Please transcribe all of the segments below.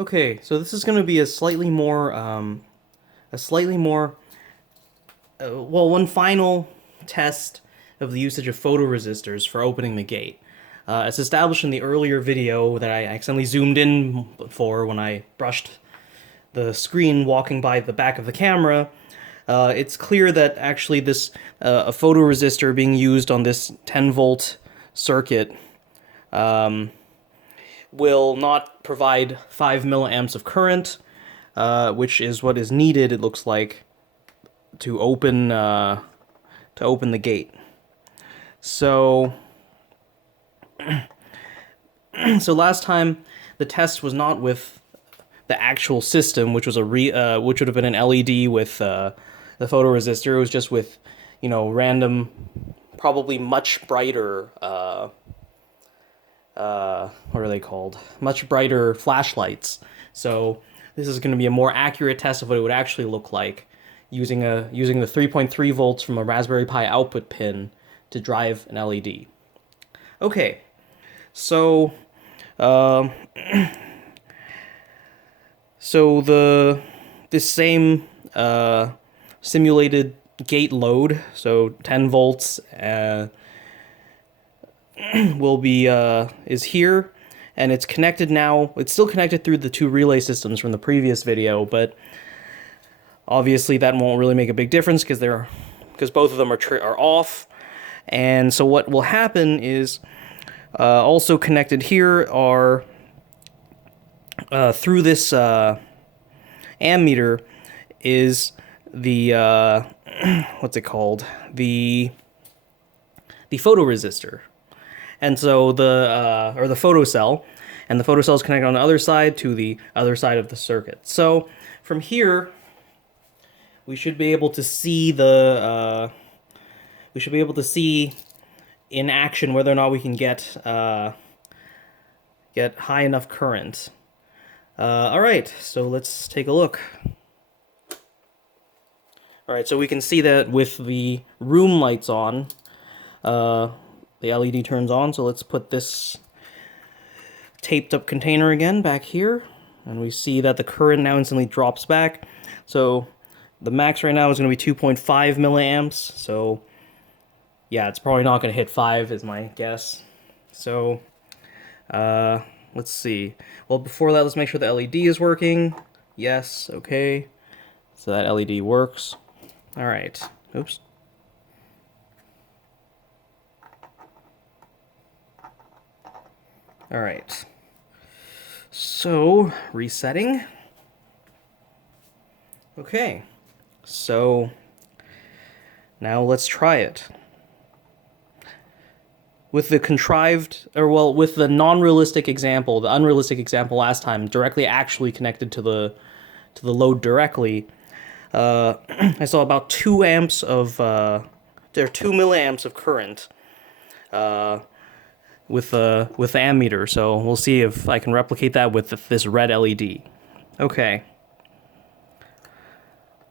Okay, so this is going to be a slightly more, one final test of the usage of photoresistors for opening the gate. As established in the earlier video that I accidentally zoomed in for when I brushed the screen walking by the back of the camera, it's clear that actually this a photoresistor being used on this 10-volt circuit will not provide 5 milliamps of current, which is what is needed, it looks like, to open the gate. So, so last time the test was not with the actual system, which was which would have been an LED with the photoresistor. It was just with, random, probably much brighter. What are they called? Much brighter flashlights. So this is going to be a more accurate test of what it would actually look like using the 3.3 volts from a Raspberry Pi output pin to drive an LED. Okay, so this same simulated gate load, so 10 volts, is here, and it's connected now. It's still connected through the two relay systems from the previous video, but obviously that won't really make a big difference because both of them are off. And so what will happen is also connected here are through this ammeter is the what's it called, the photoresistor. And so the photocell, and the photocell is connected on the other side to the other side of the circuit. So from here, we should be able to see in action whether or not we can get high enough current. All right, so let's take a look. All right, so we can see that with the room lights on, the LED turns on. So let's put this taped up container again back here, and we see that the current now instantly drops back. So the max right now is going to be 2.5 milliamps. So yeah, it's probably not going to hit 5 is my guess. So let's see. Well, before that, let's make sure the LED is working. Yes, okay. So that LED works. All right. Oops. All right. So, resetting. Okay. So, now let's try it. With the with the non-realistic example, the unrealistic example last time, directly actually connected to the load directly, I saw about 2 amps of, 2 milliamps of current, with the ammeter, so we'll see if I can replicate that with this red LED. Okay.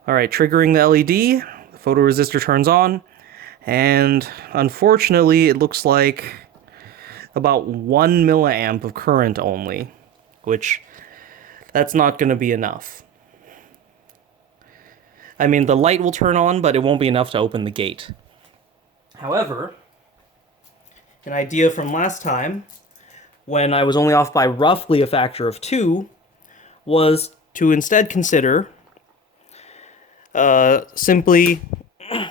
Alright, triggering the LED, the photoresistor turns on, and unfortunately it looks like about 1 milliamp of current only, which that's not going to be enough. I mean, the light will turn on, but it won't be enough to open the gate. However, an idea from last time, when I was only off by roughly a factor of 2, was to instead consider simply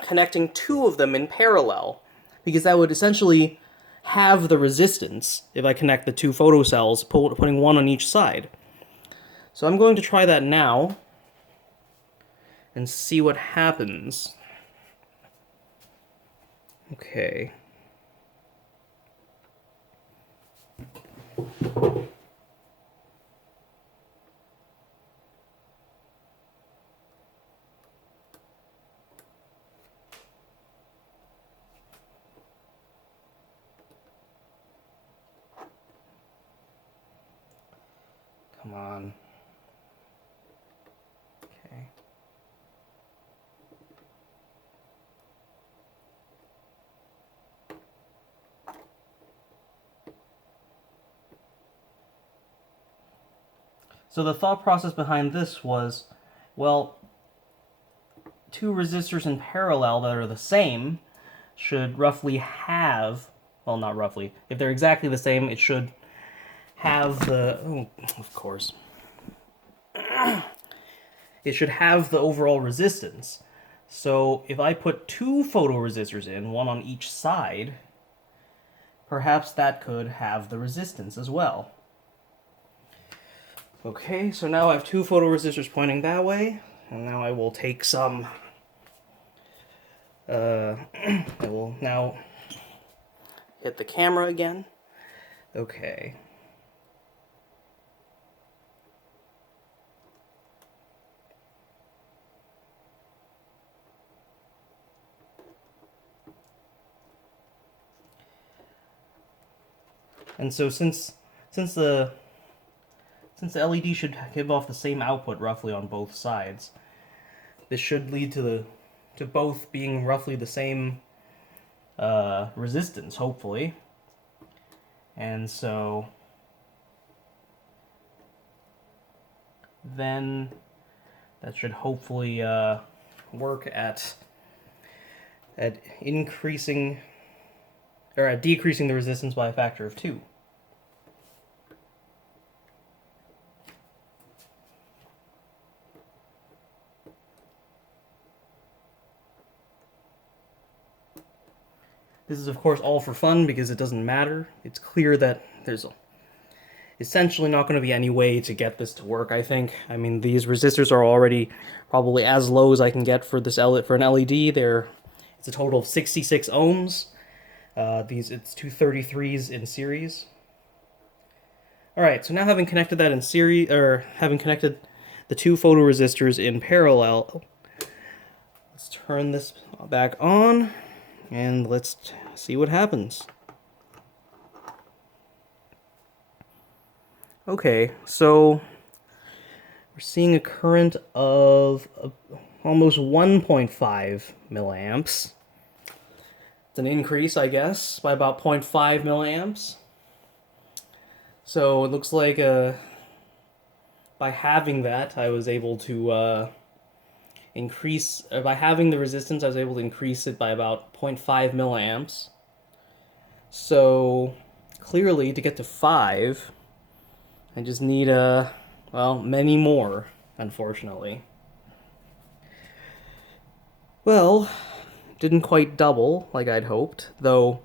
connecting 2 of them in parallel, because that would essentially have the resistance if I connect the 2 photocells, putting one on each side. So I'm going to try that now and see what happens. Okay. Come on. Okay. So the thought process behind this was, well, two resistors in parallel that are the same should roughly have, well, not roughly, if they're exactly the same, it should have the, oh, of course, it should have the overall resistance. So if I put two photoresistors in, one on each side, perhaps that could have the resistance as well. Okay, so now I have two photoresistors pointing that way, and now I will take some, I will now hit the camera again. Okay. And so since the LED should give off the same output roughly on both sides, this should lead to both being roughly the same resistance, hopefully. And so then that should hopefully work at increasing or at decreasing the resistance by a factor of 2. This is, of course, all for fun because it doesn't matter. It's clear that there's essentially not going to be any way to get this to work, I think. I mean, these resistors are already probably as low as I can get for this for an LED. It's a total of 66 ohms. It's 233s in series. Alright, so now having connected that in series, or having connected the two photoresistors in parallel, let's turn this back on, and let's see what happens. Okay, so we're seeing a current of almost 1.5 milliamps. It's an increase, I guess, by about 0.5 milliamps. So it looks like by having that, I was able to increase, by having the resistance, I was able to increase it by about 0.5 milliamps. So clearly, to get to 5, I just need well, many more, unfortunately. Well, didn't quite double like I'd hoped, though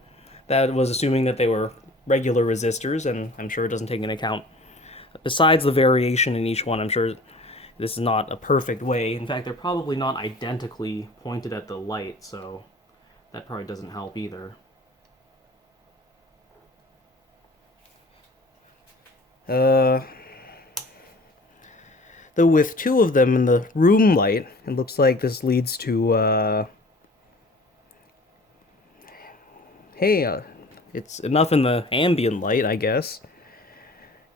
that was assuming that they were regular resistors, and I'm sure it doesn't take into account, besides the variation in each one, I'm sure this is not a perfect way. In fact, they're probably not identically pointed at the light, so that probably doesn't help either. Though with two of them in the room light, it looks like this leads to, hey, it's enough in the ambient light, I guess.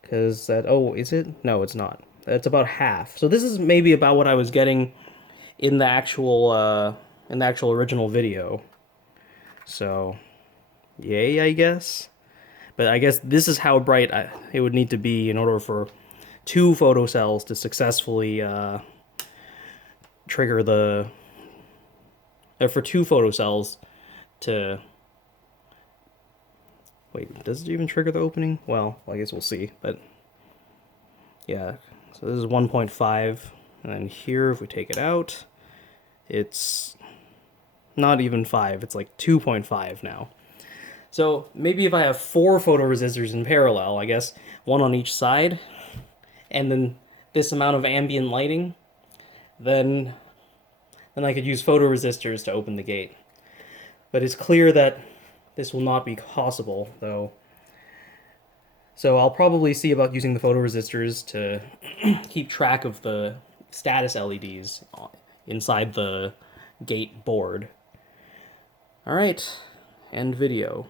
Because that, oh, is it? No, it's not. It's about half. So this is maybe about what I was getting in the actual original video. So, yay, I guess. But I guess this is how bright it would need to be in order for two photocells to successfully trigger the... for two photocells to... Wait, does it even trigger the opening? Well, I guess we'll see, but... Yeah, so this is 1.5, and then here, if we take it out, it's not even 5, it's like 2.5 now. So maybe if I have 4 photoresistors in parallel, I guess, one on each side, and then this amount of ambient lighting, then I could use photoresistors to open the gate. But it's clear that this will not be possible, though. So I'll probably see about using the photoresistors to keep track of the status LEDs inside the gate board. Alright, end video.